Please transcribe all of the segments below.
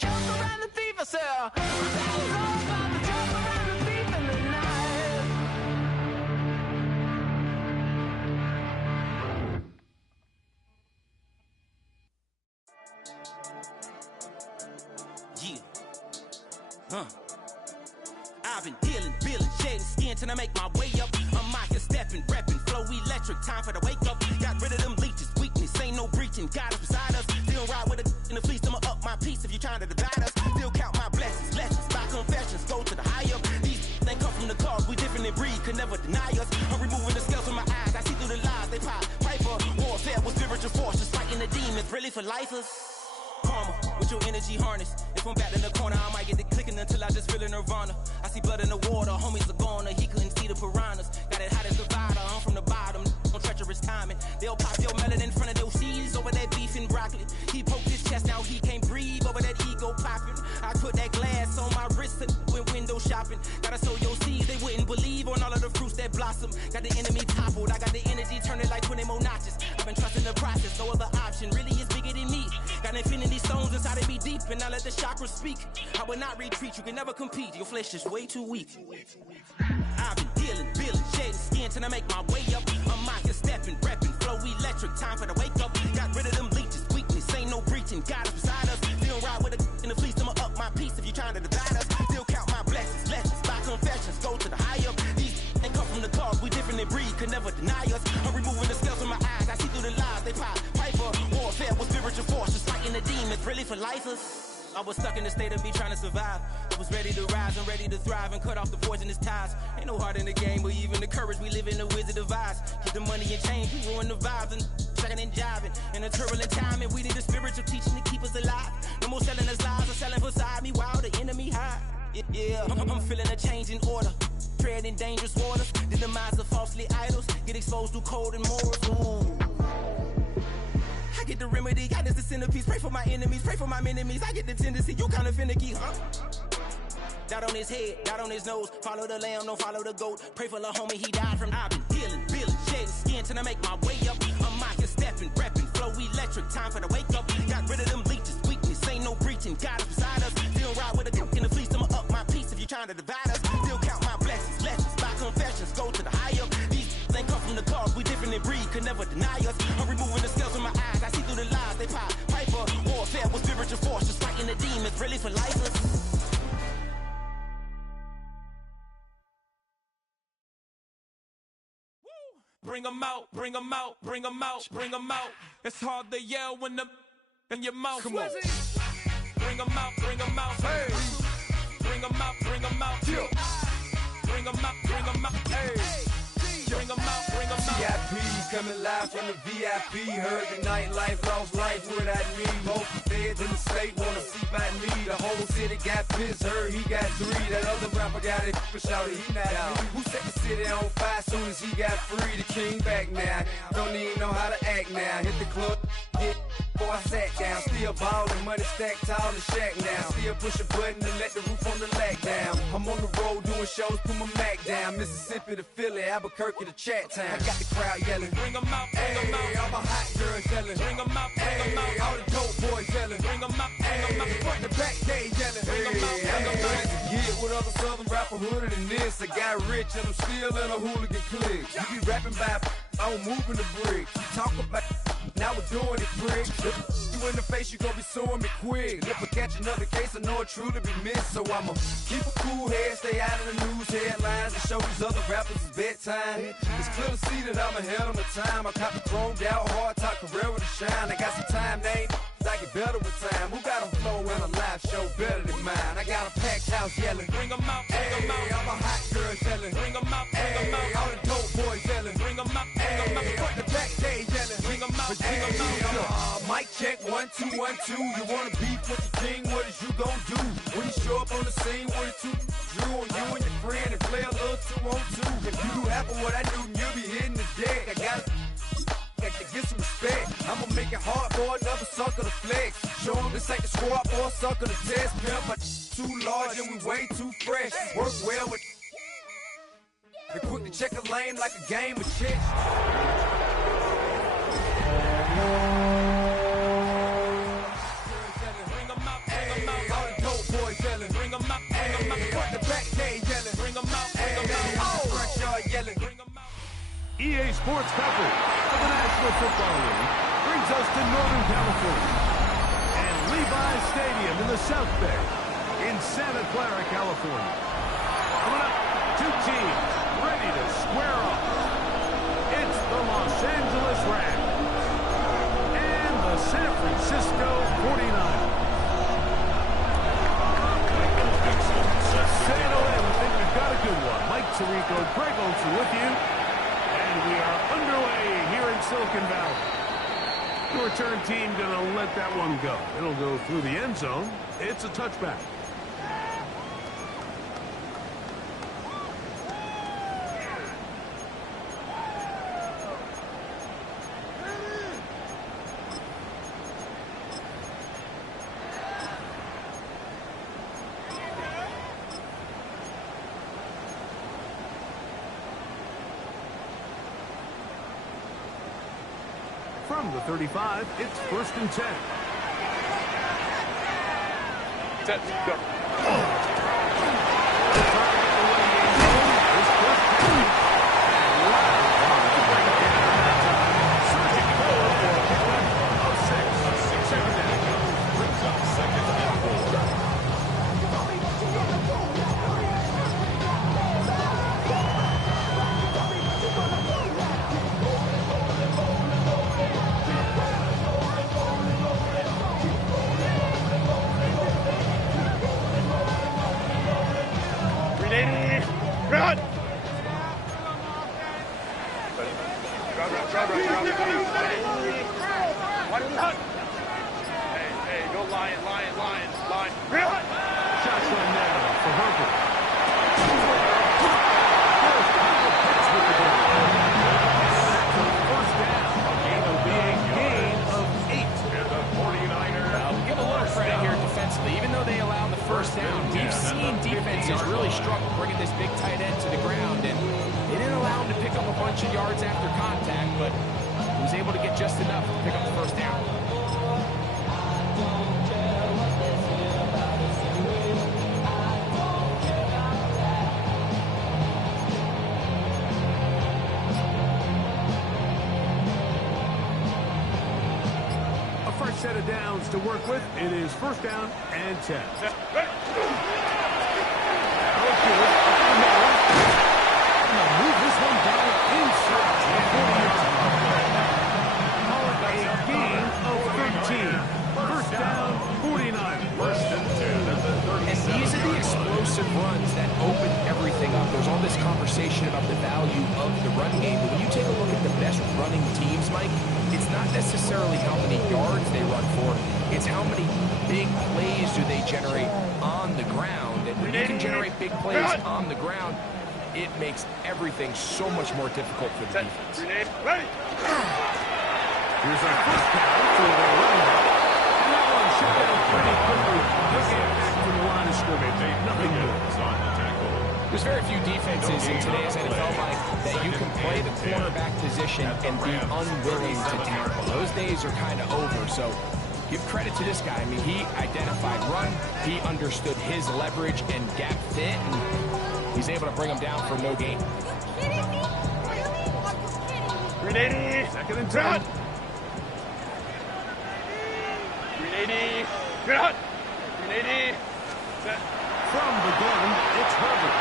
jump around the thief, I said, that was all about the jump around the thief in the night. Yeah. I've been dealing, shedding skin till I make my way up. I'm out here stepping, repping, flow electric, time for the wake up. Got rid of them leeches, weakness, ain't no breaching. God is beside us, still ride with a in the fleece, I'ma up my piece if you trying to divide us. Still count my blessings, lessons, by confessions, go to the high up. These they come from the cause, we different in breed, could never deny us. I'm removing the scales from my eyes, I see through the lies, they pop. Piper, warfare with spiritual force, just fighting the demons, really for lifers. Karma, with your energy harness. If I'm back in the corner, I might get the clicking until I just feel a nirvana. I see blood in the water, homies are gone, he couldn't see the piranhas. Got it hot as divider, I'm from the bottom, on treacherous timing. They'll pop your melon in front of those seeds over that beef and broccoli. He poked his chest, now he can't breathe over that ego popping. I put that glass on my wrist and went window shopping. Gotta sow your seeds, they wouldn't believe on all of the fruits that blossom. Got the enemy toppled, I got the energy turning like 20 more notches. I've been trusting the process, no other option really is bigger than me. Got infinity stones inside of me deep, and I let the chakras speak. I will not retreat, you can never compete, your flesh is way too weak. I've been dealing, shedding skin till I make my way up. I'm out here stepping, repping, flow electric, time for the wake up. Got rid of them leeches, weakness, ain't no breaching. God is beside us, still ride with a in the fleece, I'ma up my piece if you trying to divide us. Still count my blessings, lessons, by confessions, go to the high up. These they come from the cause, we different in breed, could never deny us. I'm removing the scales from my eyes, I see through the lies, they pop. Piper, warfare with spiritual force, just fighting the demons, really for lifers. I was stuck in the state of me trying to survive. I was ready to rise and ready to thrive and cut off the poisonous ties. Ain't no heart in the game, but even the courage we live in the wizard of Oz. Get the money and change, we ruin the vibes and checking and jiving. In a turbulent time, and we need a spiritual teaching to keep us alive. No more selling us lies or selling beside me while the enemy hide. Yeah, I'm feeling a change in order. Treading dangerous waters, the demise of falsely idols. Get exposed through cold and morals. Ooh. I get the remedy, God is the centerpiece. Pray for my enemies, pray for my enemies. I get the tendency, you kinda finicky, huh? Dot on his head, dot on his nose. Follow the lamb, don't follow the goat. Pray for the homie, he died from. I've been dealing, shedding skin till I make my way up. I'm out here stepping, repping, flow electric, time for the wake up. Got rid of them leeches, weakness, ain't no breaching. God is beside us, still ride with a cook in the fleece, I'ma up my piece if you trying to divide us. Still count my blessings, lessons, by confessions, go to the high up. These ain't come from the cause, we different in breed, could never deny us. I'm removing the scales from my eyes, I see through the lies, they pop. Piper, warfare with spiritual force, just fighting the demons, really for lifers. Bring 'em out, bring 'em out, bring 'em out, bring 'em out. It's hard to yell when the in your mouth. Come on. Bring 'em out, bring 'em out. Hey. Bring 'em out, bring 'em out. Yeah. Bring 'em out, bring 'em out. Hey. Bring 'em out, bring 'em out. VIP coming live from the VIP. Heard the nightlife, lost life without me. Most feds in the state wanna see by me. The whole city got pissed, heard he got 3. That other rapper got it, for shouted he not out. Who set the city on fire soon as he got free? The king back now, don't even know how to act now. Hit the club, get before I sat down. Still ballin', money stacked tall in the shack now. Still push a button and let the roof on the lack down. I'm on the road doing shows, put my Mac down. Mississippi to Philly, Albuquerque to Chat Town. I got the crowd yelling, bring 'em out, bring 'em out. All my hot girls yelling, bring 'em out, bring 'em out. All the dope boys yelling, bring 'em out, bring 'em out. Front to back, they yelling, bring 'em out, bring 'em out. Get with other southern rapper hooded than this. I got rich and I'm still in a hooligan clique. You be rapping by, I'm moving the bricks. You talk about, now we're doing it, prick. You in the face, you gon' be suing me quick. If I catch another case, I know it truly be missed. So I'ma keep a cool head, stay out of the news headlines, and show these other rappers it's bedtime. It's clear to see that I'm ahead of my time. I cop the chromed out, hard top career with a shine. I got some time, they ain't I get better with time. Who got a flow and a live show better than mine? I got a packed house yelling, bring 'em out, bring 'em out. All my hot girls yelling, bring 'em out, bring 'em out. All the dope boys yelling, bring 'em out, bring 'em out. Front to back, they yelling, bring 'em out, bring 'em out. Mic check, 1 2 1 2. You wanna beef with the king? What is you gon' do when you show up on the scene with a 2 Drew on you and your friend and play a little 2 on 2? If you do half of what I do, you'll be hitting the deck. I gotta get some respect. I'ma make it hard for another sucker to flex. Show 'em this ain't the squad for a sucker to test. Pimp, but too large and we way too fresh. Work well with and quick to check a lane like a game of chess. EA Sports coverage of the National Football League brings us to Northern California and Levi's Stadium in the South Bay in Santa Clara, California. Coming up, two teams ready to square off. It's the Los Angeles Rams and the San Francisco 49ers. Say hello, we think we've got a good one. Mike Tirico, Greg Olsen with you. And we are underway here in Silicon Valley. The return team going to let that one go. It'll go through the end zone. It's a touchback. From the 35, it's 1st and 10. Set, go. Run! Hey, go line. Run! Shotgun now for Herbert. First down. A gain will be a gain of 8. And the 49ers. We'll give a little credit here defensively. Even though they allowed the first down, we've seen defenses really struggle bringing this big tight end to the ground, and they didn't allow him to pick up a bunch of yards after contact, but he was able to get just enough to pick up the first down. A fresh set of downs to work with. It is 1st down and 10. Move this one down inside the 40-yard line. A gain of 13. 1st down, 49. 1st and 10 at the 37. And these are the explosive runs that open everything up. There's all this conversation about the value of the run game, but when you take a look at the best running teams, Mike, it's not necessarily how many yards they run for, it's how many big plays do they generate on the ground. And when you can generate big plays on the ground, it makes everything so much more difficult for the defense. Ready! Here's our first down for the running back. And that one should get him pretty quickly. He'll get back to the line of scrimmage. Nothing new. There's very few defenses in today's NFL, Mike, that you can play the cornerback position and be unwilling to tackle. Those days are kind of over, so give credit to this guy. I mean, he identified run, he understood his leverage and gap fit, and he's able to bring him down for no gain. 380. 2nd and 10. 380. Run! 380. Set. From the gun, it's Herbert.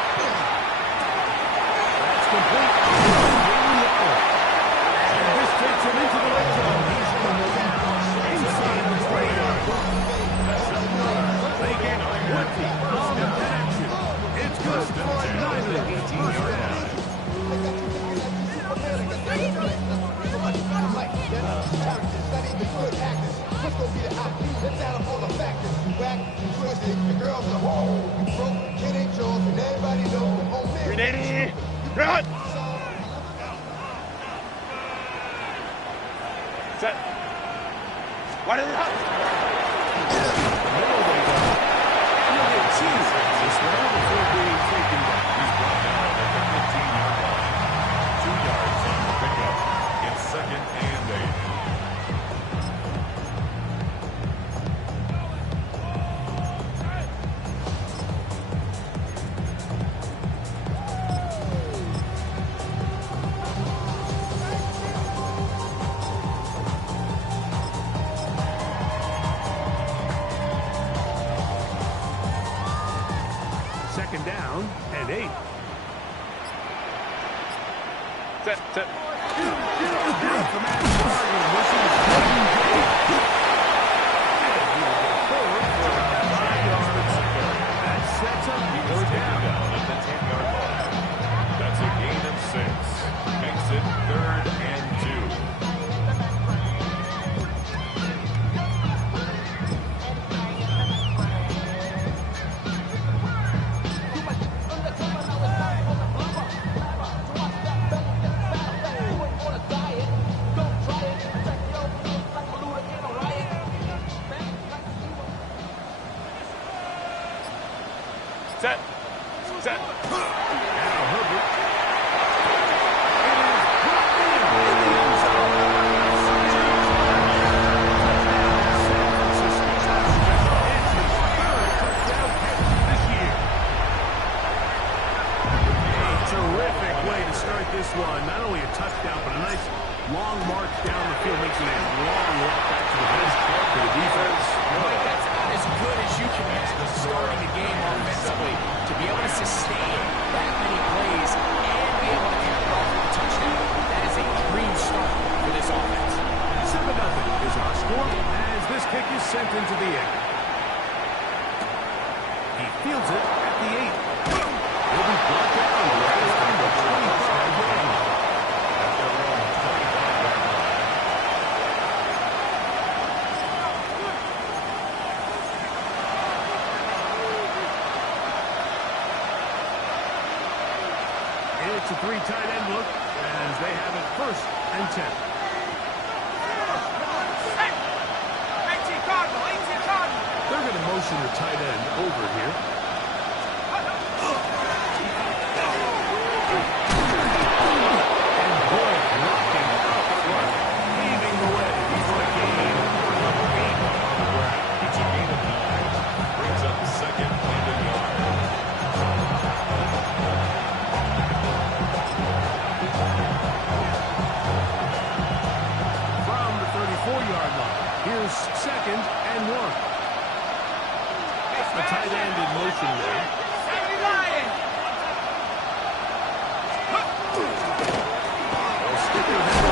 That's complete. And this takes him into the red zone. He's inside the 20-yard line. They get 20 on the action. It's good for a 9-18 down. Grenade! Run! Set. What is it? This one before being taken down. He's brought down at the 15-yard line. 2 yards on the pickup. It's 2nd and 8. down and 8. Set. Now from Adam Bargain, this is Jordan Day. And he will go forward for about 5 yards. That sets up third down. At the 10-yard line. That's a gain of 6. Makes it 3rd and 2. Set. Now Herbert. Terrific way to start this one. Not only a touchdown, but a nice long march down the field. Makes it a long walk back to the bench for the defense. Mike, that's as good as you can get starting a game offensively. To be able to sustain that many plays and be able to cap it off with a touchdown, that is a dream start for this offense. 7-0 is our score as this kick is sent into the air. He fields it at the 8. He'll be brought down right around the 25-yard line. It's a 3 tight end look as they have it 1st and 10. 18 Cardinal. They're going to motion the tight end over here. And Boyd knocking up front, leaving the way for a gain of 8 on the ground. It's a gain of 9. Brings up 2nd and a yard. From the 34-yard line, here's 2nd and 1. The tight end in motion there. They'll stick with him.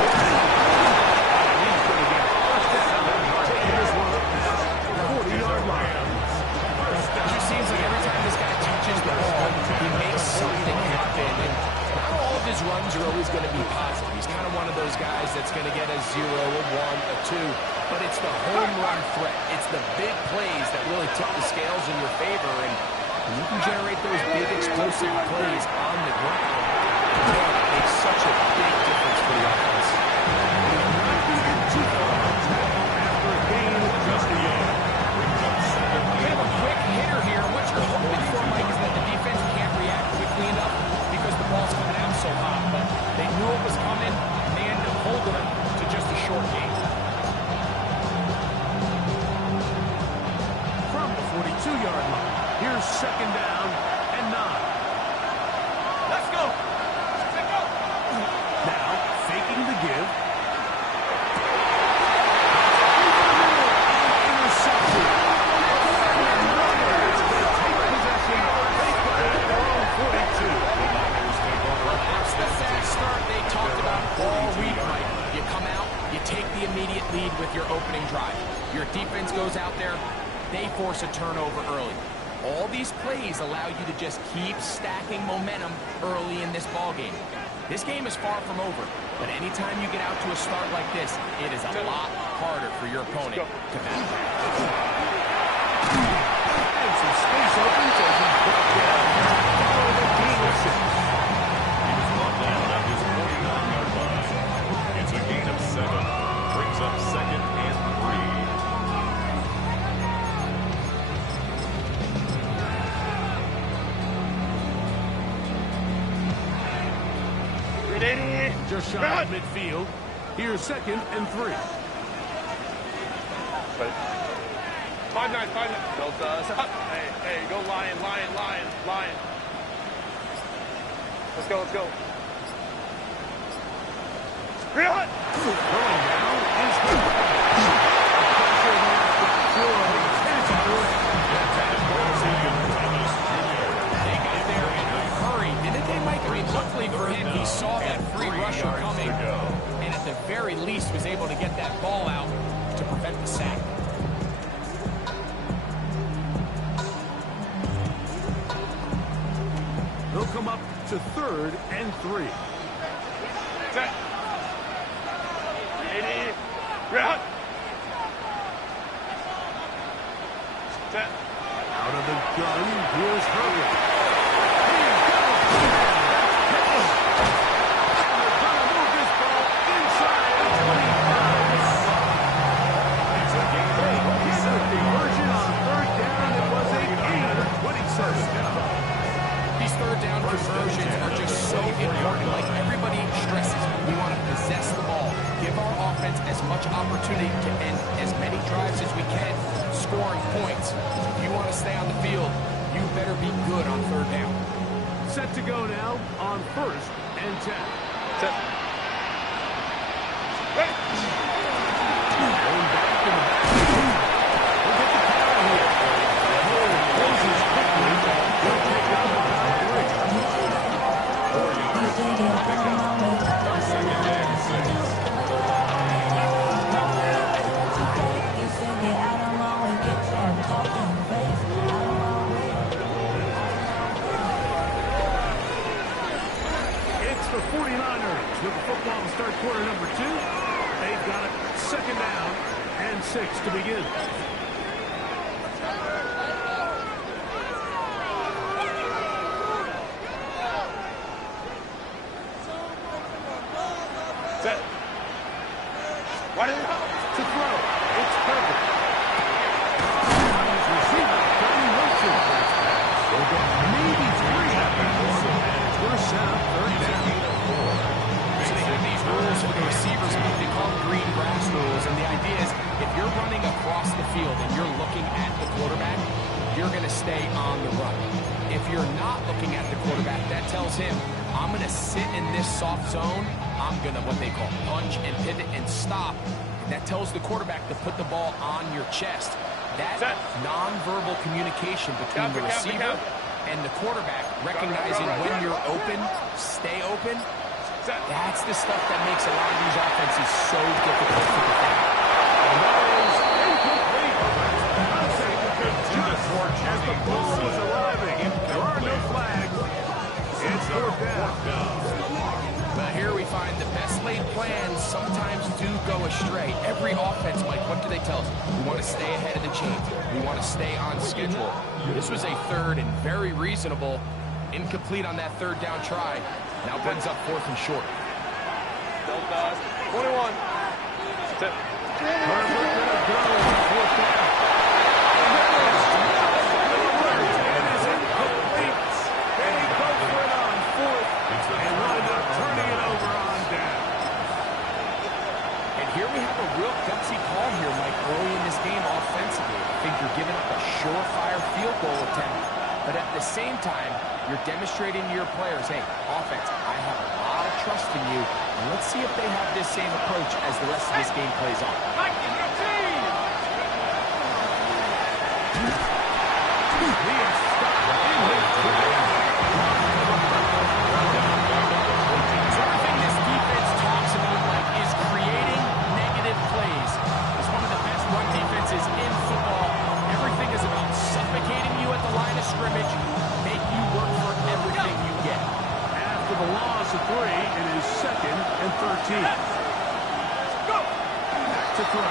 And he's going to get first down. Taking this one up past the 40-yard line. It just seems like every time this guy touches the ball, he makes something happen. And not all of his runs are always going to be positive. He's kind of one of those guys that's going to get a 0, a 1, a 2. But it's the home run threat. It's the big plays that really tip the scales in your favor. And when you can generate those big explosive plays on the ground, it makes such a big difference for the offense. Not going to get too far after a gain of just a yard. We have a quick hitter here. What you're hoping for, Mike, is that the defense can't react quickly enough because the ball's coming out so hot. But they knew it was coming, and they ended up holding it to just a short game. From the 42-yard line, here's 2nd down and 9. Let's go. Now, faking the give. Intercepted. And Niners will take possession right back at their own 42. That's the fast start they talked about all week, Mike. You come out, you take the immediate lead with your opening drive. Your defense goes out there, they force a turnover early. All these plays allow you to just keep stacking momentum early in this ball game. This game is far from over, but anytime you get out to a start like this, it is a lot harder for your opponent to battle back. And some space opens as he's brought down. Following a gain of 6. He was brought down at his 49-yard line. It's a gain of 7. Brings up 2nd and 3. Just shy of midfield. Here's 2nd and 3. 5-9. Built us up. Hey, go Lion. Let's go. Run! Going down is Herbert. Pressure there for Troy. Can't do it. They got saw that free rusher coming, and at the very least was able to get that ball out to prevent the sack. They'll come up to 3rd and 3. Set. 80. Ground. Set. Out of the gun, here's Herbert. Conversions are just so important. Like everybody stresses, we want to possess the ball, give our offense as much opportunity to end as many drives as we can, scoring points. If you want to stay on the field, you better be good on 3rd down. Set to go now on 1st and 10. Set. Going back to the back. We'll get the carry here. The hole closes quickly. We'll take out about 3. It's the 49ers with the football to start quarter number 2. They've got it 2nd down and 6 to begin. Set. What is it? To throw, it's Herbert. Receiver, Johnny Wilson. They'll get maybe 3 after this. We're set up 3rd down. So they have these rules for the receivers, what they call green grass rules. And the idea is if you're running across the field and you're looking at the quarterback, you're going to stay on the run. If you're not looking at the quarterback, that tells him, I'm going to sit in this soft zone. I'm going to what they call punch and pivot and stop. And that tells the quarterback to put the ball on your chest. That nonverbal communication between the receiver and the quarterback, recognizing when you're open, stay open, that's the stuff that makes a lot of these offenses so difficult to defend. And that is incomplete. Just as the ball was arriving, there are no flags. It's 4th down. But here we find the best laid plans sometimes do go astray. Every offense, Mike, what do they tell us? We want to stay ahead of the chains. We want to stay on schedule. This was a 3rd and very reasonable, incomplete on that 3rd down try. Now brings up 4th and short. 21. Set. Herbert going to go on 4th down. It is incomplete. And he goes for it on 4th and wound up turning it over on down. And here we have a real gutsy call here, Mike, early in this game offensively. I think you're giving up a surefire field goal attempt. But at the same time, you're demonstrating to your players, hey, offense, I have a lot of trust in you. And let's see if they have this same approach as the rest of this game plays on. So everything this defense talks about, like, is creating negative plays. It's one of the best run defenses in football. Everything is about suffocating you at the line of scrimmage, make you work for everything you get. After the loss of 3, it is 2nd and 13. Go! Back to throw.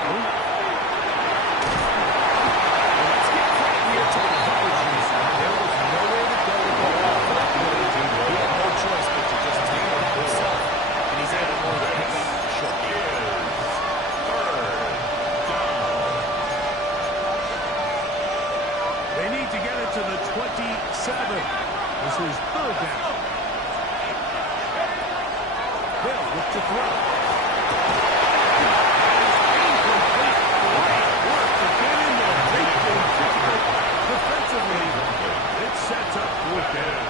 Let's get credit here to the coverage unit. There was nowhere to go with the ball for that Florida team. He had no choice but to just take it out himself, and he's able to pick up the short. They need to get it to the 27. This is 3rd down. Hill with the throw. Incomplete. Great work to get in there. They've been difficult defensively. It sets up 4th down.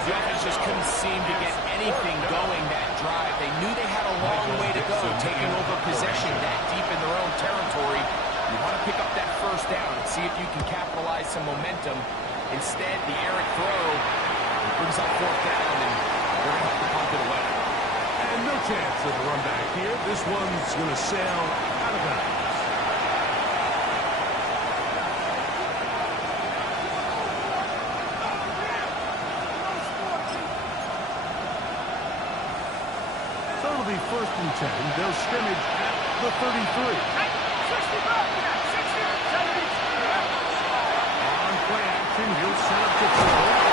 The offense just couldn't seem to get anything going that drive. They knew they had a long way to go, taking over possession that deep in their own territory. You want to pick up that 1st down and see if you can capitalize some momentum. Instead, the errant throw brings up 4th down, and they're going to have to punt chance of a run back here. This one's going to sail out of bounds. So it'll be 1st and 10. They'll scrimmage at the 33. On play action, he'll set up to throw.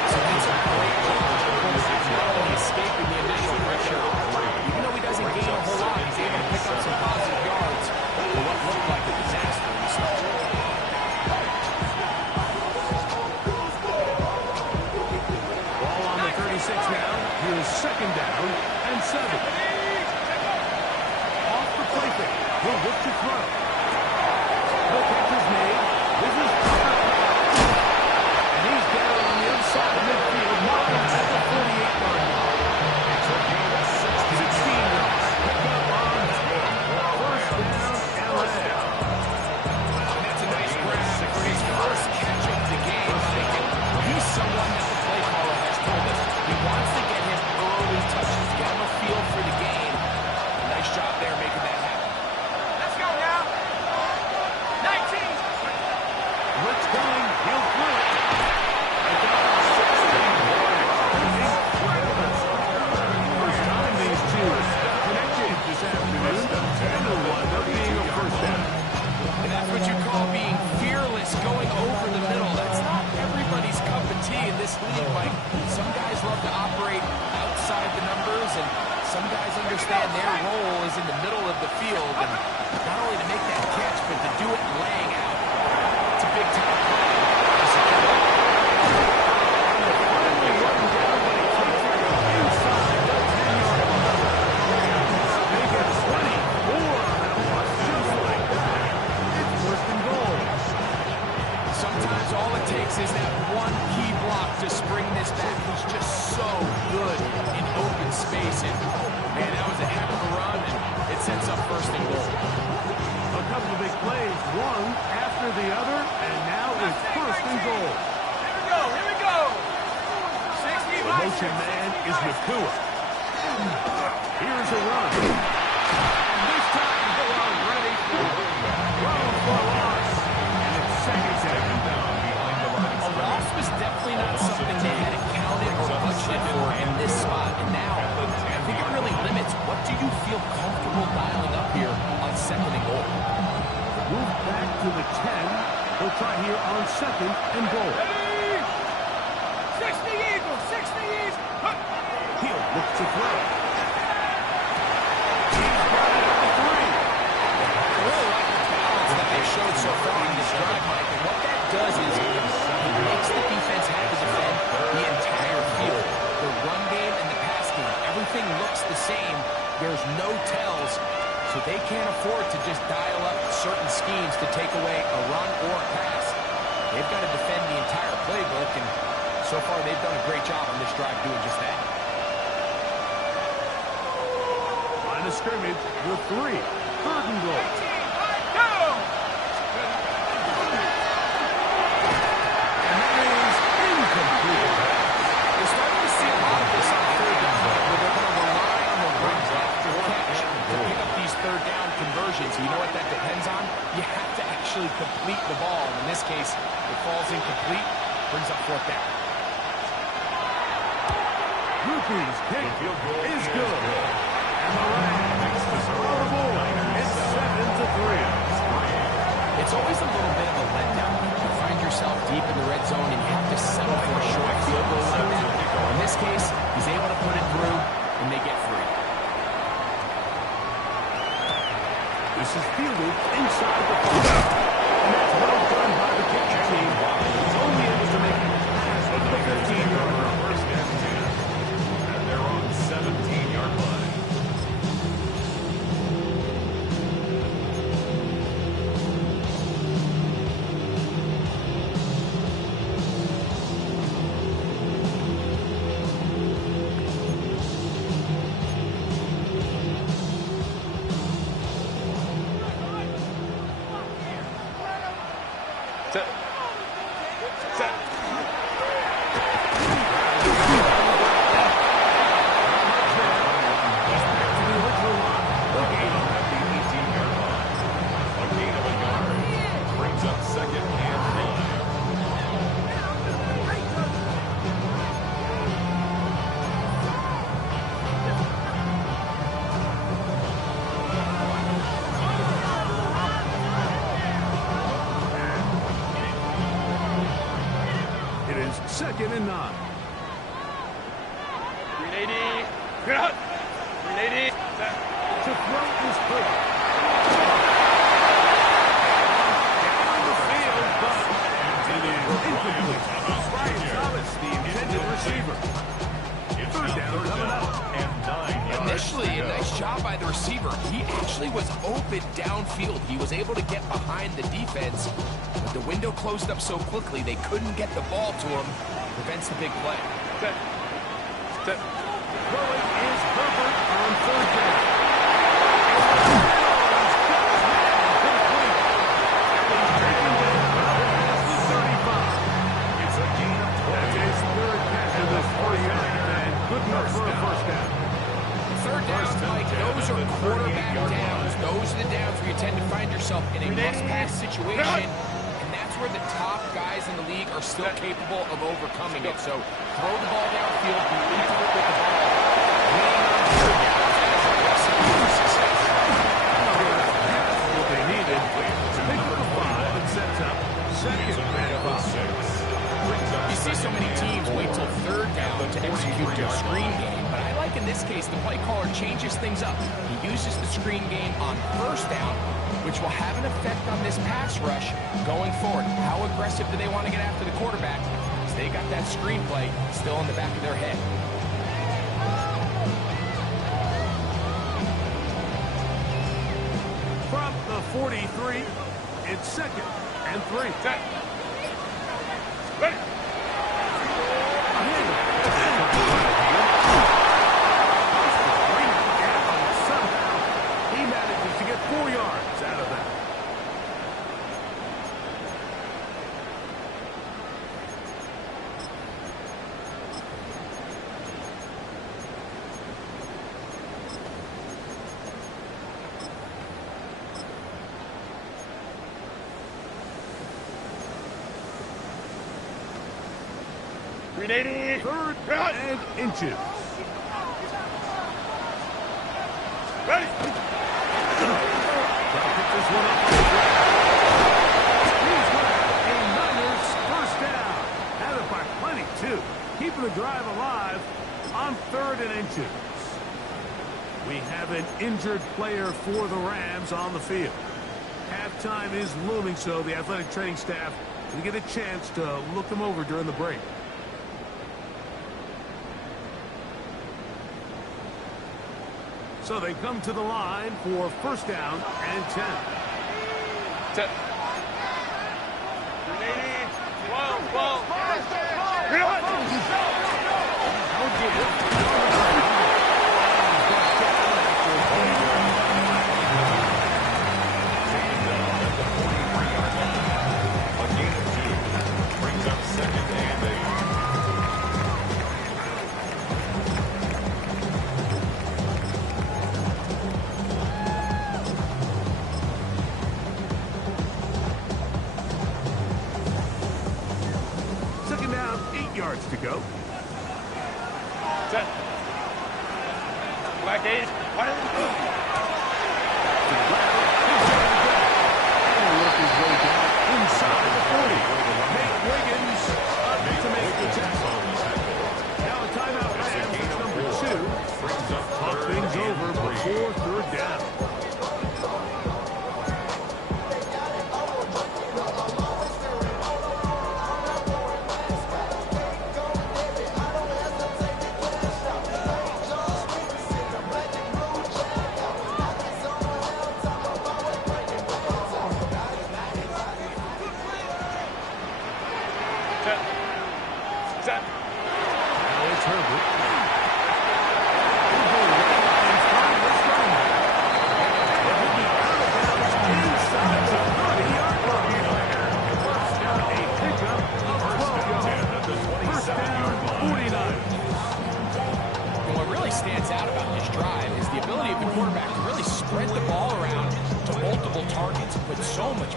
To his right. Escaping the initial pressure. Even though he doesn't gain a whole lot, he's able to pick up some positive yards for what looked like a disaster in the start. Ball on the 36 now. Here's 2nd down and 7. Off the play fake. He'll look to throw. The catch is made. This is and he's down on the outside of midfield. Markins at the 48-yard line. It's a gain of 16 yards. Pick up on 1st down, LA. That's a nice grab for his first catch of the game. He's someone that the play caller has told us he wants to get him early touches, get him a feel for the game. Nice job there making that happen. Let's go now. 19. Blitz coming. He'll throw it. First time these two have connected this afternoon, and it'll wind up being a 1st down. And that's what you call being fearless, going over the middle. That's not everybody's cup of tea in this league, Mike. Some guys love to operate outside the numbers, and some guys understand their role is in the middle of the field. And not only to make that catch, but to do it laying out. It's a big-time play. Finally run down, but he takes it inside the 10-yard line. Make it 24 on that one, just like that. It's 1st and goal. Sometimes all it takes is that one key block to spring this back. He's just so good in open space. And, man, that was a heck of a run, and it sets up 1st and goal. A couple of big plays, one after the other, and now it's 1st and goal. Here we go. 60 The motion man is Nakua. Here's a run. And this time they are ready for Run for a loss. And it's 2nd down behind the line. A loss was definitely not something they had accounted or budgeted for in this spot. And now, I think it really limits what do you feel comfortable dialing up here on 2nd and goal. Move back to the 10. They'll try here on 2nd and goal. 60 Eagles. 60 Eagles. He'll look to throw. He's got it at the 3. I really like the balance that they showed so far in this drive, Mike. And what that does is it makes the defense have to defend the entire field. The run game and the pass game, everything looks the same. There's no tells, so they can't afford to just dial up certain schemes to take away a run or a pass. They've got to defend the entire playbook, and so far they've done a great job on this drive doing just that. Line of scrimmage, the 3. 3rd and goal. And that is incomplete. We're starting to see a lot of this on 3rd down, where they're going to rely on the run after catch to pick up these 3rd down conversions. You know what that depends on? You have to actually complete the ball. In this case, it falls incomplete, brings up 4th down. Rupert's kick is good. And the Rams are the board. It's 7-3. It's always a little bit of a letdown. You find yourself deep in the red zone and you have to settle for a short field goal like that. In this case, he's able to put it through, and they get free. This is fielded inside the 5. And that's well done by the kicker team. He's only able to make it past the 15-yard line. 1st and 10. And they're on 17-yard line. Set. 2nd and 9. 380. Get out. 380. To throw is clear. Down the field, but it is incomplete. Brian Thomas, the intended receiver. 3rd down coming up. And 9 yards. Initially, a nice job by the receiver. He actually was open downfield. He was able to get behind the defense, but the window closed up so quickly they couldn't get the ball to him. Prevents the big play. Set. Set. Throwing is Herbert on 3rd down. It's a gain of 12. That's his 3rd catch of the 49er, and good enough for a 1st down. 3rd downs, Mike, those are quarterback downs. Those are the downs where you tend to find yourself in a must-pass situation, and that's where the top guys in the league are still capable of overcoming it. So throw the ball downfield, be lethal with the ball. Winning on 3rd downs as a recipe for success. What they needed, pick up the 5 and sets up 2nd and 5. You see so many teams wait till 3rd down to execute their screen game, but I like in this case the play caller changes things up. He uses the screen game on 1st down, which will have an effect on this pass rush going forward. How aggressive do they want to get after the quarterback? Because they got that screen play still in the back of their head. From the 43, it's 2nd and 3. Set. Ready. Somehow, he manages to get 4 yards out of that. Third and inches. Ready. This one up on the ground. He's got a Niners 1st down. Had it by plenty, too. Keeping the drive alive on 3rd and inches. We have an injured player for the Rams on the field. Halftime is looming, so the athletic training staff will get a chance to look him over during the break. So they come to the line for 1st down and 10. Set. 380. 12. 12. Reload. A gain of 2. Brings up 2nd and 8. Yards to go. Set. Black 8. Work his way down inside the 40. Nate Wiggins up to make the tackle. Now a timeout Rams, number 2. Talk things over before 3rd down.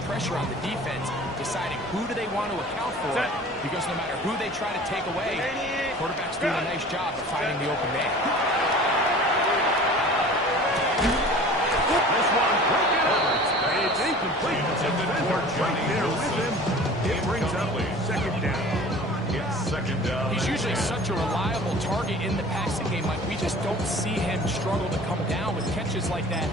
Pressure on the defense, deciding who do they want to account for, because no matter who they try to take away, quarterback's doing a nice job of finding the open man. This one broken up. It's incomplete. It's right there with him. It brings up 2nd down. It's 2nd Second down. He's usually such a reliable target in the passing game. Like, we just don't see him struggle to come down with catches like that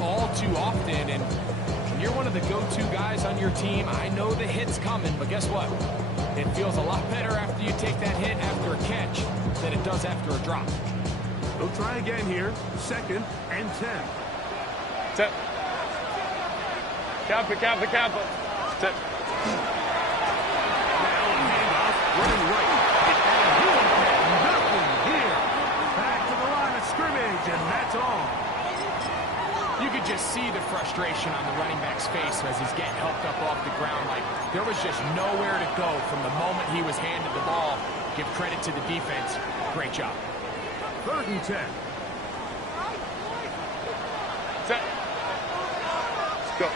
all too often. And when you're one of the go-to guys on your team, I know the hit's coming, but guess what? It feels a lot better after you take that hit after a catch than it does after a drop. They'll try again here. 2nd and 10. Set. Camper. Set. Now a handoff, running right. And he'll get nothing here. Back to the line of scrimmage, and that's all. You could just see the frustration on the running back's face as he's getting helped up off the ground. Like, there was just nowhere to go from the moment he was handed the ball. Give credit to the defense. Great job. 3rd and 10. Set. Let's go.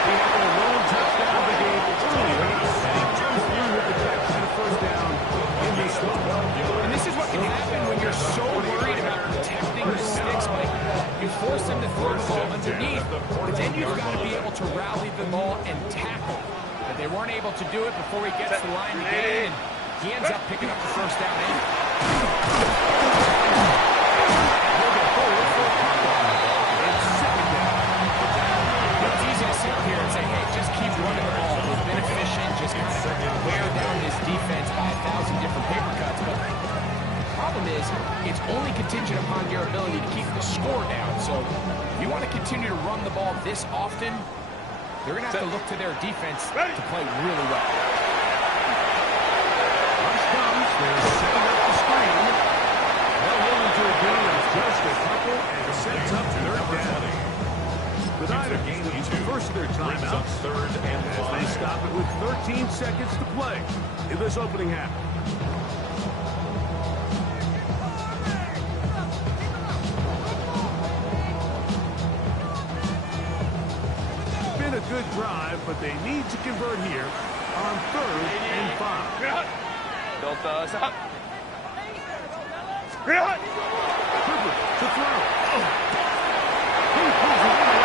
He had a lone touchdown of the game earlier, and he comes through with the catch and a 1st down in this one. And this is what can happen when you're so worried about protecting the sticks, Mike. You force him to throw the ball underneath, but then you've got to be able to rally the ball and tackle. But they weren't able to do it before he gets the line to get in. He ends up picking up the 1st down anyway. It's easy to sit here and say, hey, just keep running the ball. We've been efficient, just kind of wear down this defense by 1,000 different paper cuts. But the problem is, it's only contingent upon your ability to keep the score down. So if you want to continue to run the ball this often, they're going to have to look to their defense to play really well. Rush comes. They're setting up the screen. They'll hold him to a gain of just a couple and sets up 3rd down. The Niners, first of their timeouts, 3rd and as they stop it with 13 seconds to play in this opening half. Been a good drive, but they need to convert here on 3rd and 5. Delta, stop. Cooper to throw. He pulls it in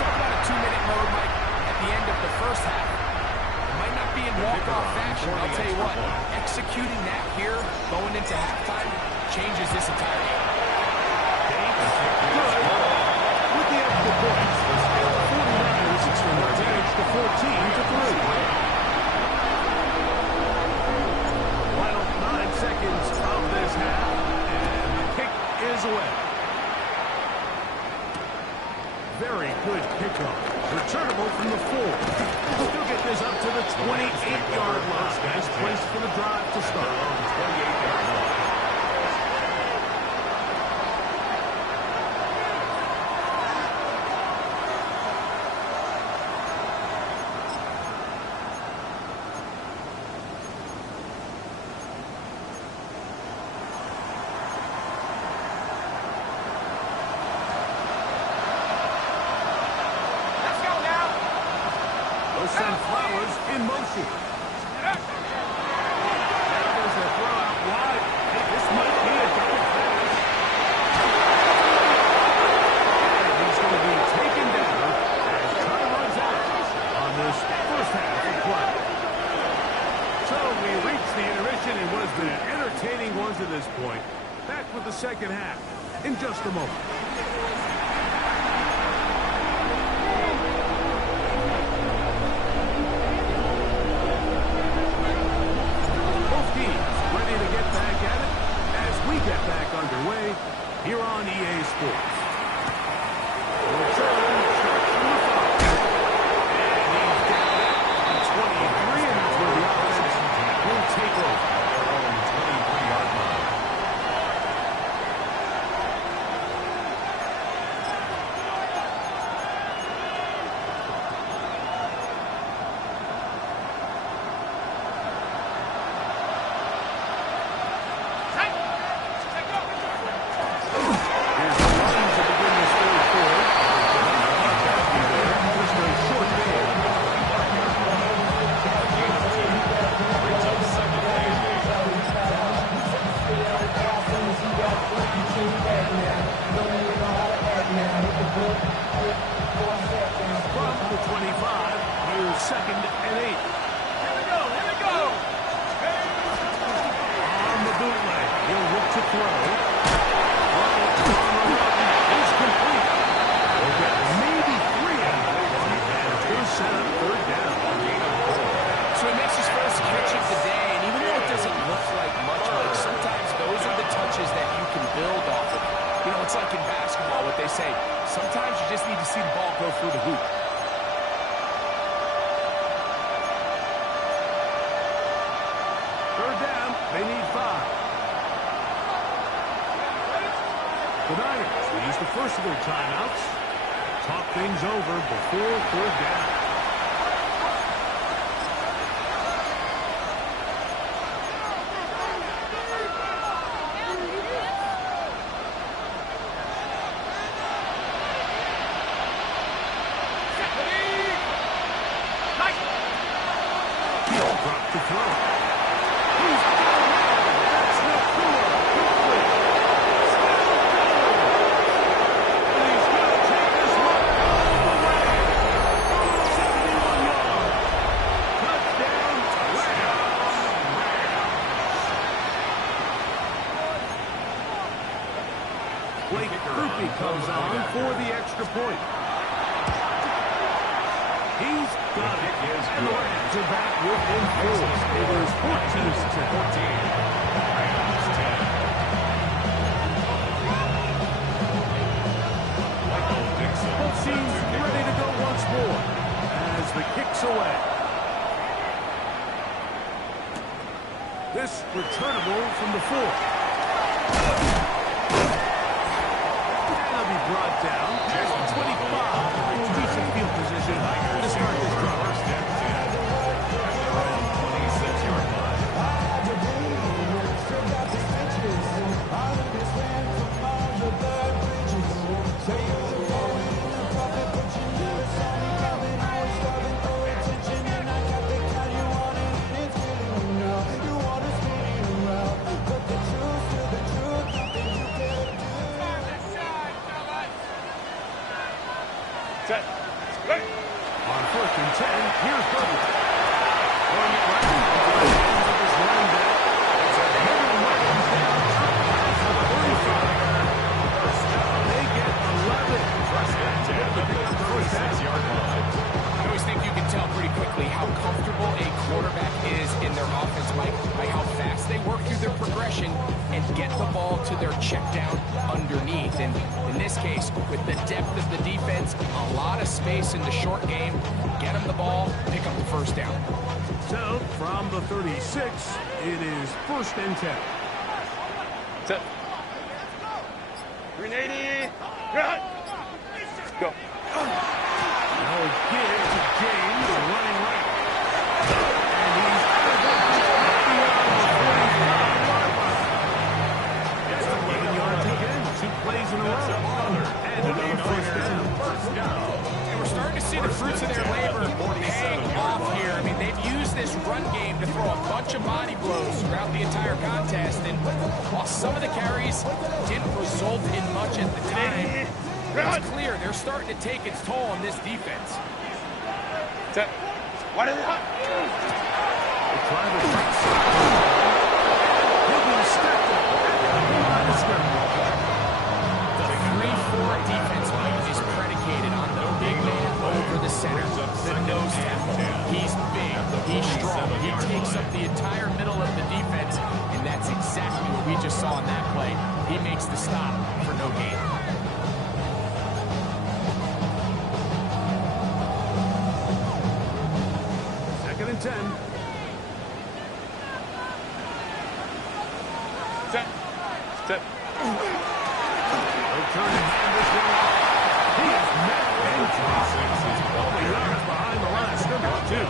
around the 2-minute mode, Mike, at the end of the first half. It might not be in walk-off fashion, I'll tell you what. Executing that here, going into halftime, changes this entire game. good with the extra points. 49ers extend their advantage to 14-3. Final 9 seconds of this half, and the kick is away. Very good kickoff. Returnable from the 4. They'll get this up to the 28-yard line. Nice place for the drive to start. 28-yard line. Send Flowers in motion. Now there's a throw out wide. Hey, this might be a double pass. And he's going to be taken down as time runs out on this first half of play. So we reached the intermission and was the entertaining one to this point. Back with the second half in just a moment. Ready to get back at it as we get back underway here on EA Sports. Return starts from the 5. And he's down at 23, and that's where the offense will take over. Their own 23-yard line. From the 25, here's 2nd and 8. Here we go. On the bootleg, he'll look to throw. Is complete. We'll get maybe 3 out of it. And he'll set up 3rd down. So he makes his first catch of the day, and even though it doesn't look like much, like sometimes those are the touches that you can build off of. You know, it's like in basketball, what they say, sometimes you just need to see the ball go through the hoop. Third down, they need 5. The Niners will use the first of their timeouts. Talk things over before 3rd down. Drop to throw. He's got it. That's not cool. Quickly. And he's got to take this one all the way. 71 yards. Touchdown, Rams. Blake Krupe comes on for the extra point. He's got it. And the Rams are back within 4. It is 14-10. Rams 10. Both teams ready to go once more as the kick's away. This returnable from the 4. And they'll be brought down. There's the 25. Decent field position to start this drive. First and 10. At their own 26-yard line. Set. Right. On 1st and 10, here's Butler. Throwing it right into the hands of his running back. It's a heavy running down for the 35. First down. They get 11. First and 10 at their 36-yard line. I always think you can tell pretty quickly how comfortable a quarterback is in their offense, Mike, by how fast they work through their progression and get the ball to their check down underneath. And in this case, with the depth of the defense, a lot of space in the short game, get them the ball, pick up the first down. So, from the 36, it is 1st and 10. Set. 380. Right. Go. Now give to James, running right. And he's out of bounds beyond the 45-yard line. That's 11 yards again. 2 plays in a row. And another first down. And we're starting to see the fruits of their labor paying off here. I mean, they've used this run game to throw a bunch of body blows throughout the entire contest. And while some of the carries didn't result in much at the time, it's clear they're starting to take its toll on this defense. Set. What is it? They try the right side. He'll be stepped up at the line of scrimmage. The 3-4 defense Mike, is predicated on the big man over the center, the nose tackle. He's big, he's strong, he takes up the entire middle of the defense, and that's exactly what we just saw in that play. He makes the stop for no gain. Second and 10. Set. Set. They'll turn and hand this one off. He is met and dropped. Only yards behind the line of scrimmage, too.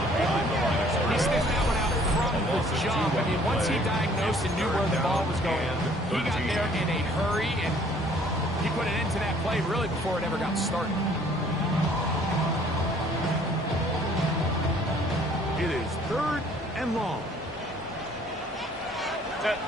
He sniffed that one out from the jump. I mean, once he diagnosed and knew where the ball was going, he got there in a hurry, and he put an end to that play really before it ever got started. It is 3rd and long. Set.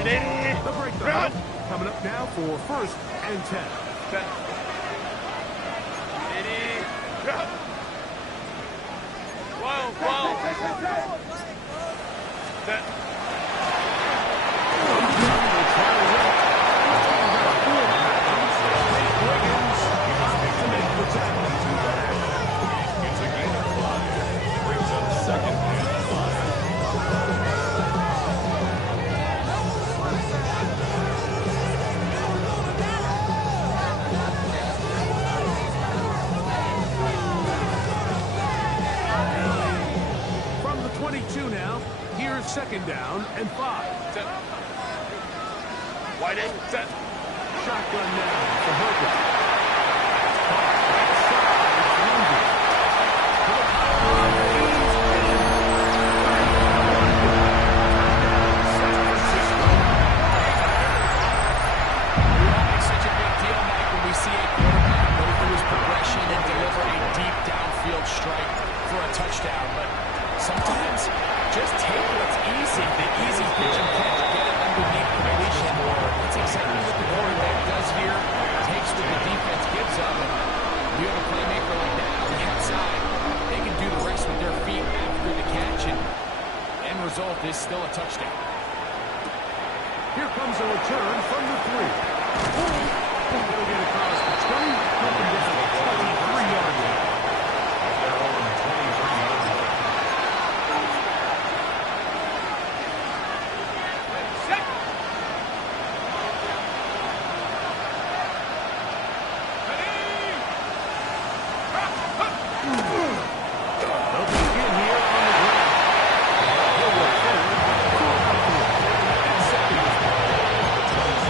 The breakdown coming up now for 1st and 10. Set. Whoa. Set. It's a gain of 5. Brings up 2nd and 5. From the 22 now, here's 2nd down and 5. Set. Wide end. Set. Shotgun now for Herbert. Such a big deal, Mike, when we see a quarterback go through his progression and deliver a deep downfield strike for a touchdown. But sometimes just take what's easy, the easy pitch and catch, get it underneath completion. That's exactly what the quarterback does here. Takes what the defense gives up, and you have a playmaker like that on the outside. They can do the rest with their feet after the catch, and end result is still a touchdown. Here comes a return from the 3. They'll get across the 20, coming down the 23-yard line. Their own 23-yard line. They'll begin here on the ground. He'll work forward. And 2nd down.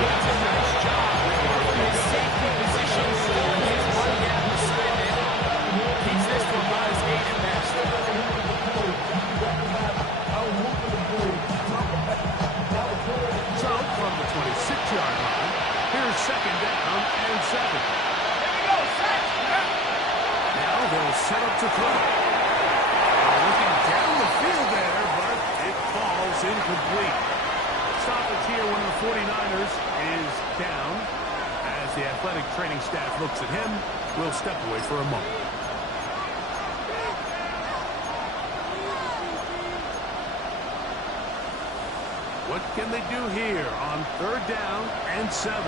That's a nice job with his safety positions and his run gap assignment. Keeps this one about his 8 at best. So from the 26-yard line, here's 2nd down and 7. Now they'll set up to throw. Looking down the field there, but it falls incomplete. Stoppage here when the 49ers is down. As the athletic training staff looks at him, we'll step away for a moment. What can they do here on 3rd down and 7?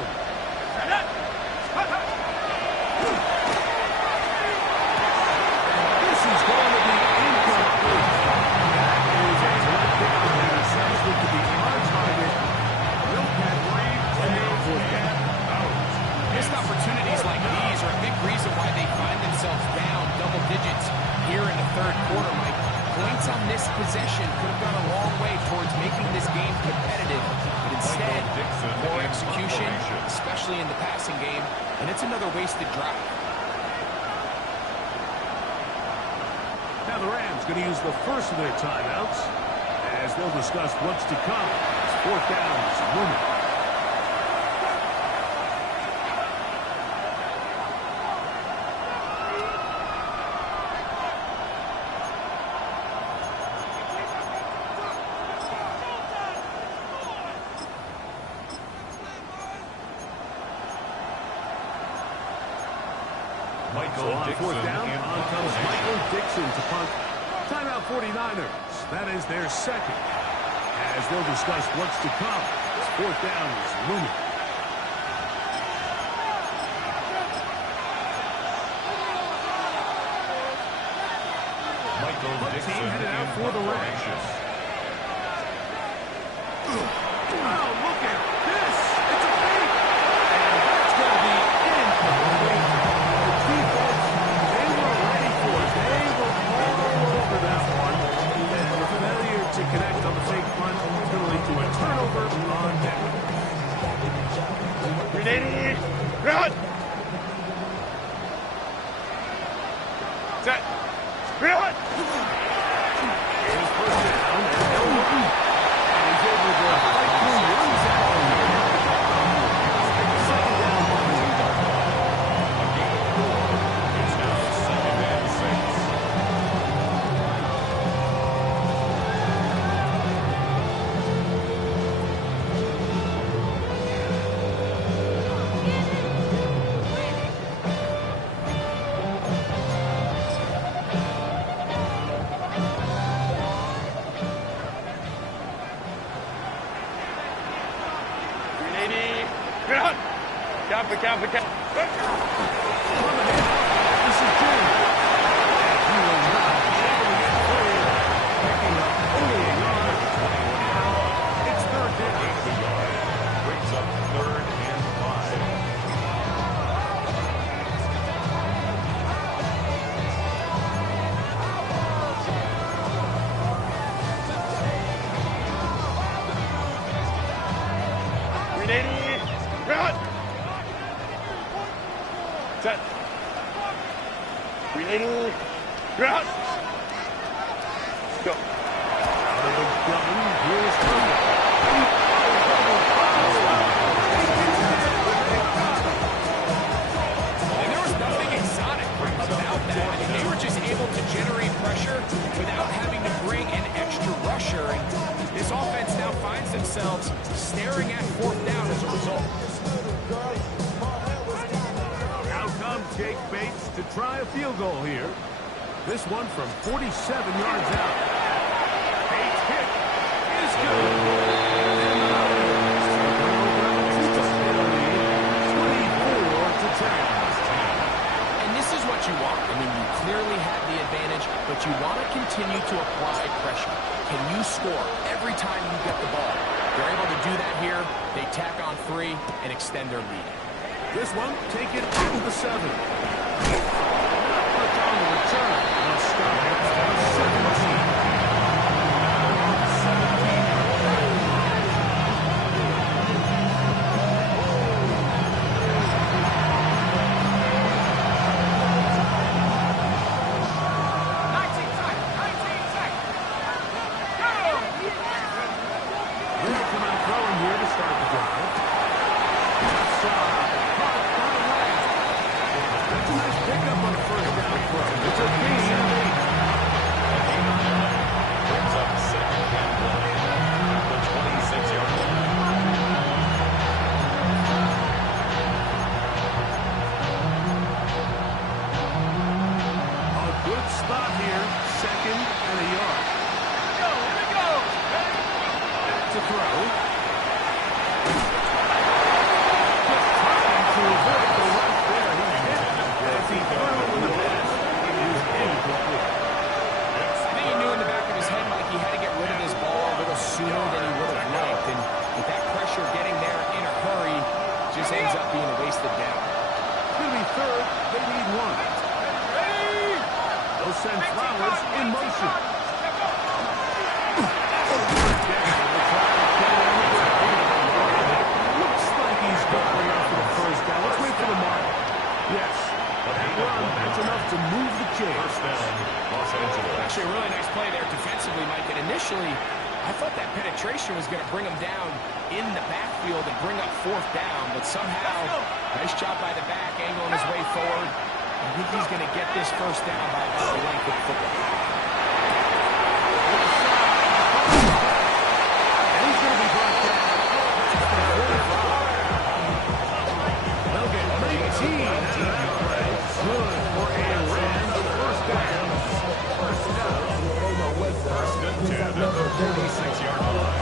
This is going to be incomplete. That is a letdown and it sounds like to be on target. Will get Reed and now for out. Missed opportunities like these are a big reason why they find themselves down double digits here in the 3rd quarter, Mike. Points on this possession could have gone a long way towards making this game competitive, but instead, poor execution, especially in the passing game, and it's another wasted drive. Now the Rams going to use the first of their timeouts as they'll discuss what's to come. It's 4th down, Mooney. So on 4th down, on comes Michael Dixon to punt. Timeout 49ers. That is their 2nd. As they'll discuss what's to come. It's 4th down, Mooney. Michael Dixon Team headed out for the Rams. Oh, look at this! It's a feat! And that's going to be incomplete. The defense, they were ready for it. They were all over that one. And the failure to connect on the fake punt is going to lead to a turnover on down. Ready, run! Set. Run! Here's 1st down, and they'll look. And he's able to fight through one zone. 2nd down, A gain of 4. It's now 2nd and 6. Ready, run! Counter. On the handoff, this is James. And he will not be able to get free. Picking up only a yard. Now it's third down. Brings up 3rd and 5. Ready, run! Set. Ready, run! Go. Out of the gun, here's Tony. And there was nothing exotic about that. I mean, they were just able to generate pressure without having to bring an extra rusher. And this offense now finds themselves staring at 4th down as a result. Out comes Jake Bates to try a field goal here. This one from 47 yards out. Bates' hit is good. And the Lions bring over a 24-10. And this is what you want. I mean, you clearly have the advantage, but you want to continue to apply pressure. Can you score every time you get the ball? They're able to do that here. They tack on 3 and extend their lead. This one taken at the 7. Not much on the return. And a stop at 17. They'll come out throwing here to start the drive. Left side, caught by Lamb. That's a nice pickup on a first down throw. It's a gain of 8. Brings up 2nd and 1. The 26-yard line. A good spot here. 2nd and a yard. To throw. Just trying to avoid the rush there. He hit as he threw with the pass. It is incomplete. I think he knew in the back of his head, Mike, he had to get rid of this ball a little sooner than he would have liked. And with that pressure getting there in a hurry, just ends up being a wasted down. It's going to be 3rd. They need 1. They'll send Flowers in motion. Looks like he's got enough for the first down. Let's wait for the mark. Yes. That run, that's enough to move the chains. First down, Los Angeles. Actually, a really nice play there defensively, Mike. And initially, I thought that penetration was going to bring him down in the backfield and bring up 4th down. But somehow, nice job by the back, angling his way forward. I think he's going to get this first down by about the length of the football. And he's going to be brought down. They'll get 19 out of that play. Good for a Rams first down. First and 10 at the 36-yard line.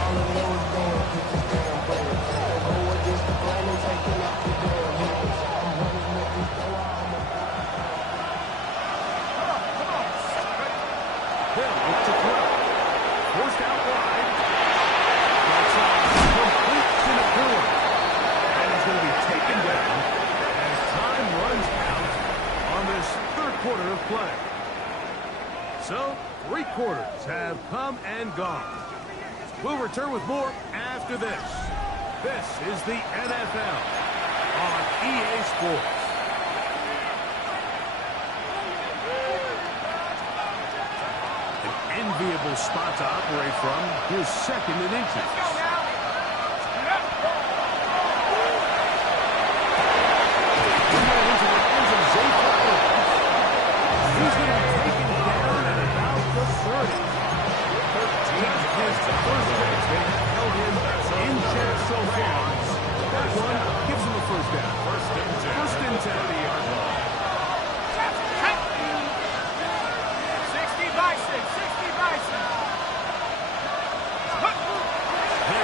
They'll look to throw. Forced out wide. That's complete to McCoy. And he's going to be taken down as time runs out on this 3rd quarter of play. So, 3 quarters have come and gone. We'll return with more after this. This is the NFL on EA Sports. An enviable spot to operate from. Here's 2nd and inches. He's going to be taken down at about the 30. Just missed the first catch. They have held him in check so far. That one gives him a first down. First and 10. First and 10. 30-yard line. 60 Bison, 60 Bison. They'll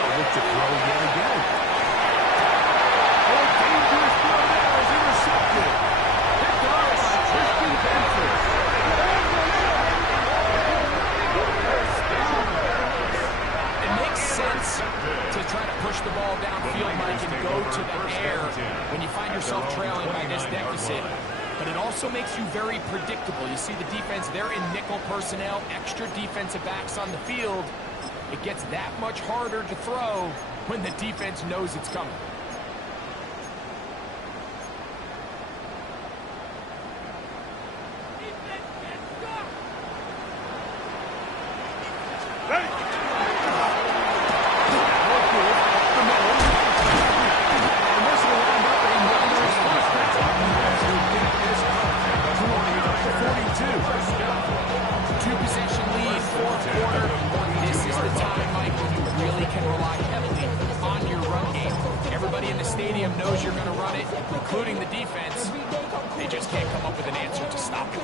ball downfield, Mike, and go to the air when you find yourself trailing by this deficit. But it also makes you very predictable. You see the defense, they're in nickel personnel, extra defensive backs on the field. It gets that much harder to throw when the defense knows it's coming. Knows you're going to run it, including the defense. They just can't come up with an answer to stop it.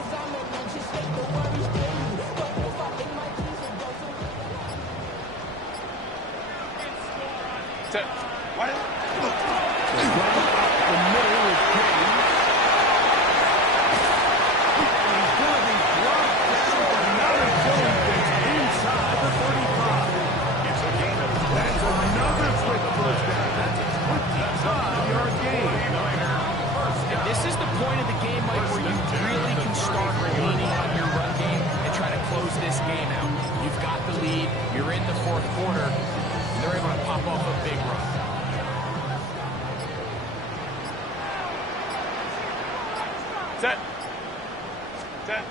This is the point of the game, Mike, where you really can start leaning on your run game and try to close this game out. You've got the lead, you're in the fourth quarter, and they're able to pop off a big run. Set. Set.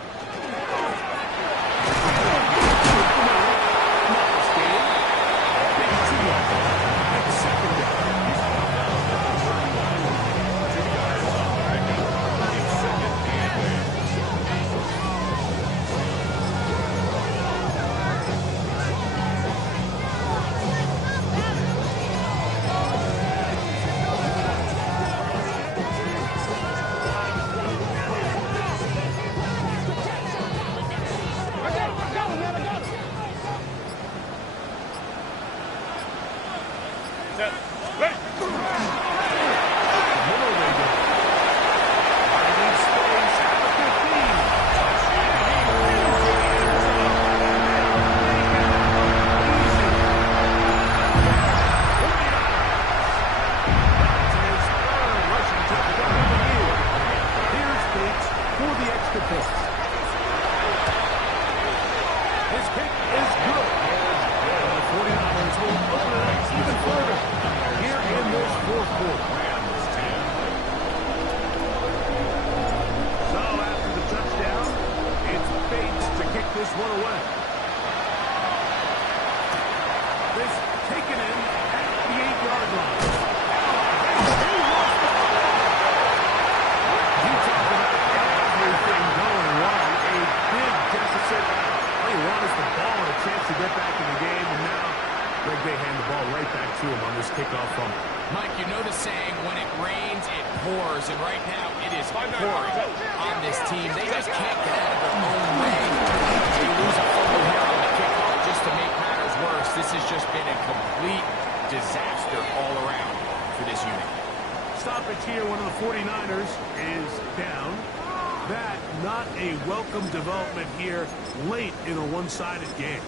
Development here late in a one-sided game.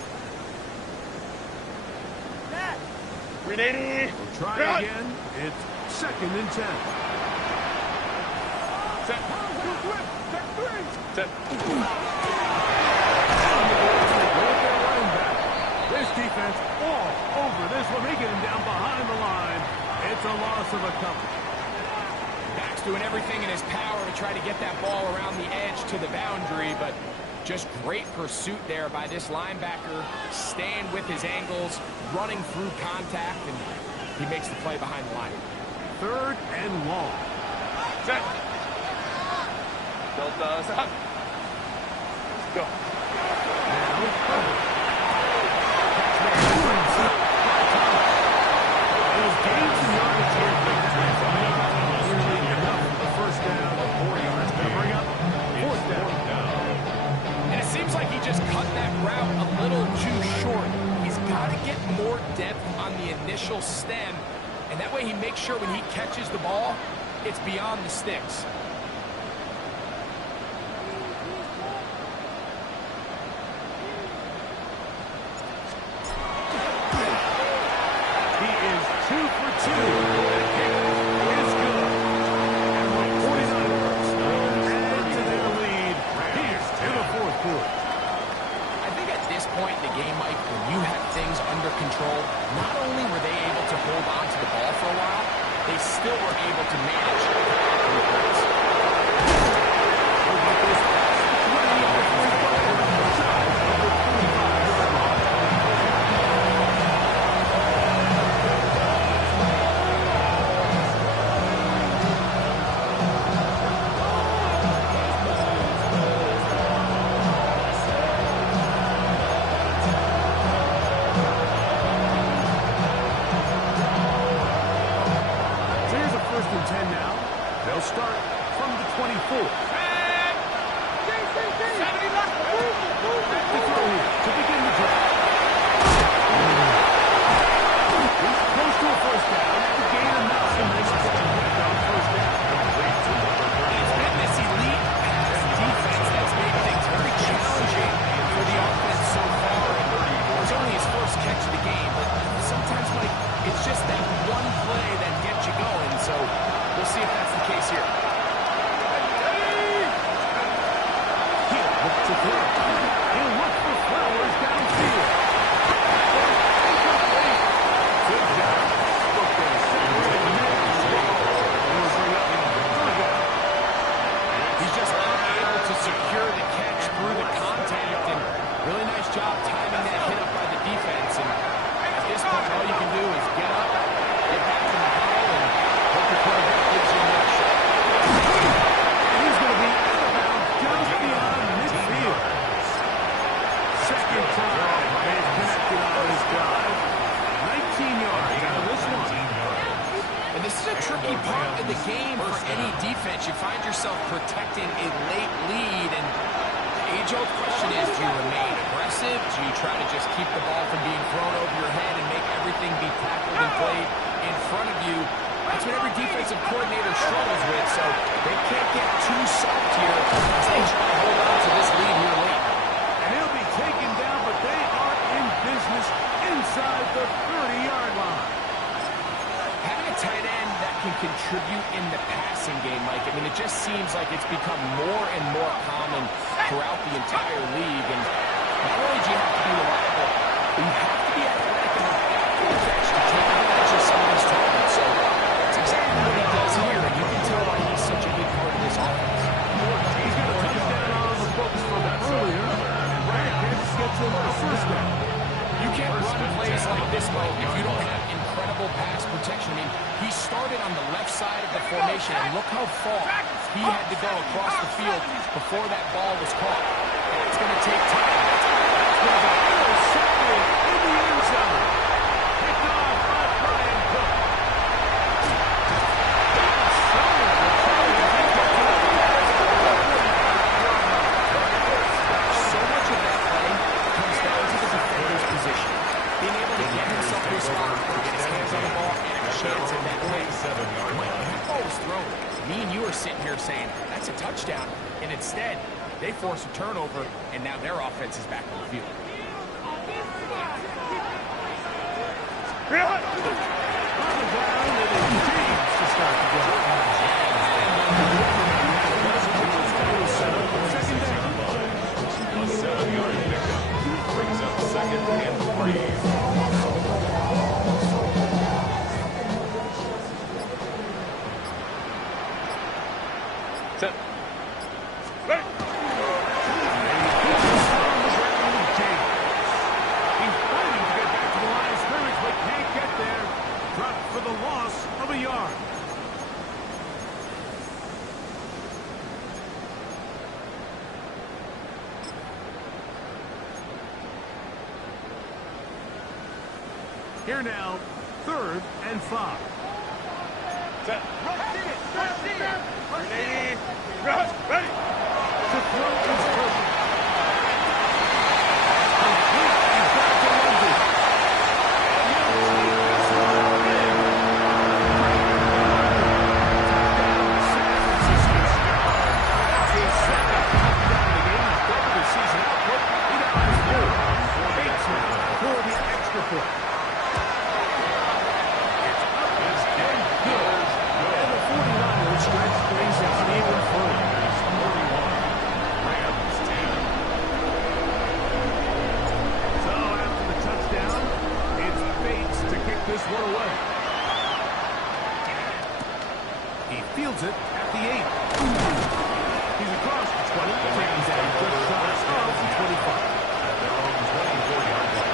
Ready? We'll try again. It's 2nd and 10. Set. Set. This defense all over this one, making him down behind the line. It's a loss of a couple. Back's doing everything in his power to try to get that ball around the edge to the boundary, but just great pursuit there by this linebacker, staying with his angles, running through contact, and he makes the play behind the line. 3rd and long. Set. Delta, stop. Go. Those gains in yardage here nearly enough for the first down of 4 yards. Going to bring up 4th down. And it seems like he just cut that route a little too short. He's got to get more depth on the initial stem, and that way he makes sure when he catches the ball, it's beyond the sticks. He is 2 for 2. The kick is good. And the 49ers will add to their lead here in the fourth quarter. I think at this point in the game, Mike, when you have things under control, not only were they able to hold on to the ball for a while, they still were able to manage the points. Start from the 24. Back to throw here to begin the drive. He's close to a first down. The gain of Nelson makes it on first down. It's been this elite pass defense that's made things very challenging for the offense so far. It's only his first catch of the game, but sometimes, Mike, it's just that one play that gets you going. So we'll see if that's the case here. He'll look to throw. He'll look for Flowers downfield. Good job. He's just unable to secure the catch through the contact, and really nice job timing that hit up by the defense. And at this point, all you can do is get up, get back in the huddle, and hope the quarterback gives you another shot. And he's going to be out of bounds just beyond midfield. Second time they've connected on this drive. 19 yards out of this one. And this is a tricky part of the game for any defense. You find yourself protecting a late lead, and the age-old question is, do you remain aggressive? Do you try to just keep the ball from being thrown over your head and make everything be tackled and played in front of you? That's what every defensive coordinator struggles with, so they can't get too soft here as they try to hold on to this lead here late. And he'll be taken down, but they are in business inside the 30-yard line. Having a tight end that can contribute in the passing game, Mike, I mean, it just seems like it's become more and more common throughout the entire league. And not only do you have to be reliable, but you have to be athletic enough after the catch to take advantage of some of these targets. So that's exactly what he does here, and you can tell why he's such a big part of this offense. He's got a touchdown on the books from earlier. Rackets gets him a first down. You can't run plays like this, Mike, if you don't have incredible pass protection. I mean, he started on the left side of the formation, and look how far he had to go across the field before that ball was caught. And it's going to take time. It's going to be Intercepted in the end zone. Picked off by Brian Cook. So much of that play comes down to the defender's position. Being able to get himself to a spot, get his hands on the ball, and a chance at that play. When that ball was thrown, me and you are sitting here saying, that's a touchdown. And instead, they force a turnover, and now their offense is back on the field. On the ground, it is James to start the drive. Second down. A 7-yard pickup brings up second and 3. Set. Ready. He's fighting to get back to the line of scrimmage, but can't get there. Dropped for the loss of a yard. Here now, 3rd and 5. Set. Ready. Ready. To throw is perfect. Complete. He's back to London. San Francisco. That's his second touchdown of the game. He's doubled his season output. He now has 4. Bates now for the extra point. It's up and He fields it at the 8. He's across the 20, taking down just shy of the 25. Their own 24-yard line.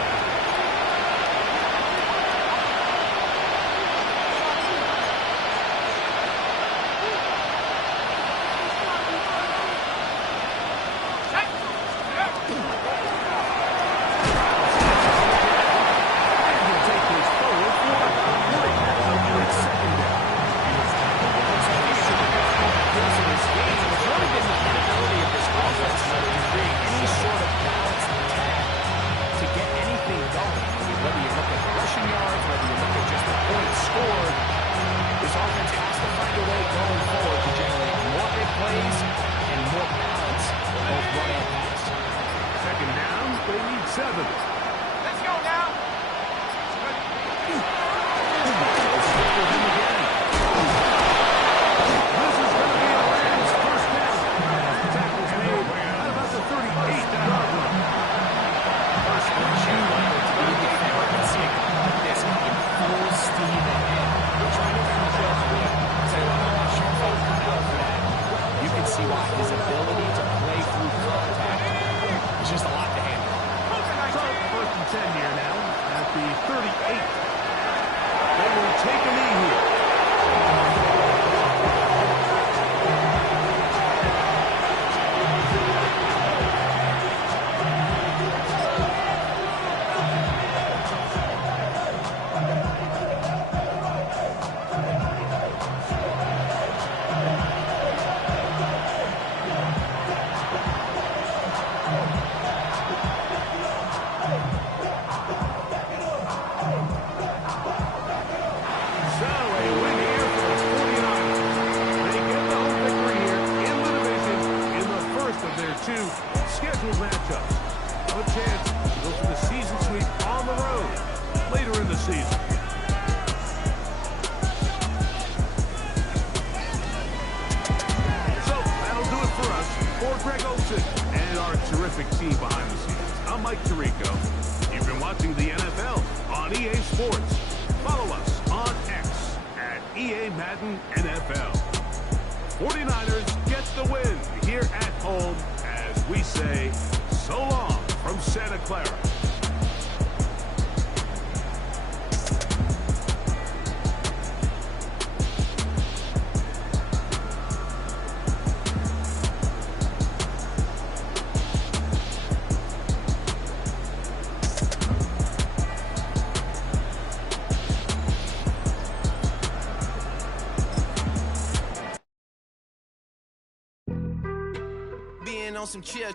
On some chill,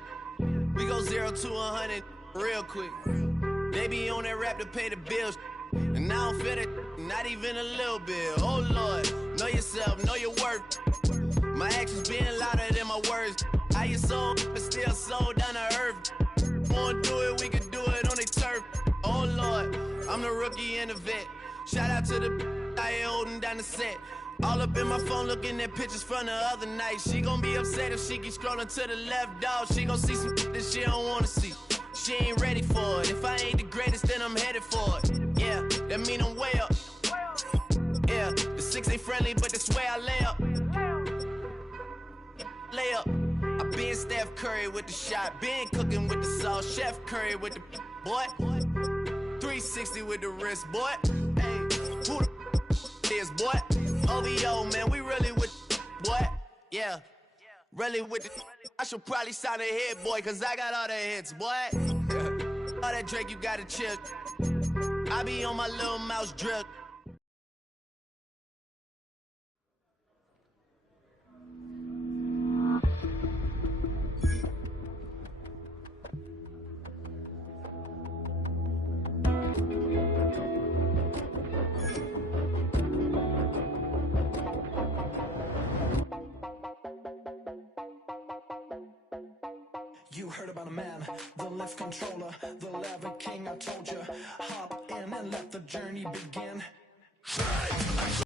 we go 0 to 100 real quick. They be on that rap to pay the bills, and I don't feel it, not even a little bit. Oh Lord, know yourself, know your worth. My actions being louder than my words. How you sold, but still sold down to earth. Wanna do it, we can do it on the turf. Oh Lord, I'm the rookie and the vet. Shout out to the I ain't holding down the set. All up in my phone looking at pictures from the other night. She gon' be upset if she keep scrolling to the left, dog. She gon' see some that she don't wanna see. She ain't ready for it. If I ain't the greatest, then I'm headed for it. Yeah, that mean I'm way up. Yeah, the 6 ain't friendly, but that's where I lay up. Lay up. I been Steph Curry with the shot. Been cooking with the sauce. Chef Curry with the boy. 360 with the wrist, boy. Hey, who the is, boy? OVO, man, we really with boy. Yeah, really with the I should probably sign a hit, boy, cause I got all the hits, boy. All that Drake, you gotta chill. I be on my little mouse drip. You heard about a man, the lift controller, the lever king, I told you. Hop in and let the journey begin.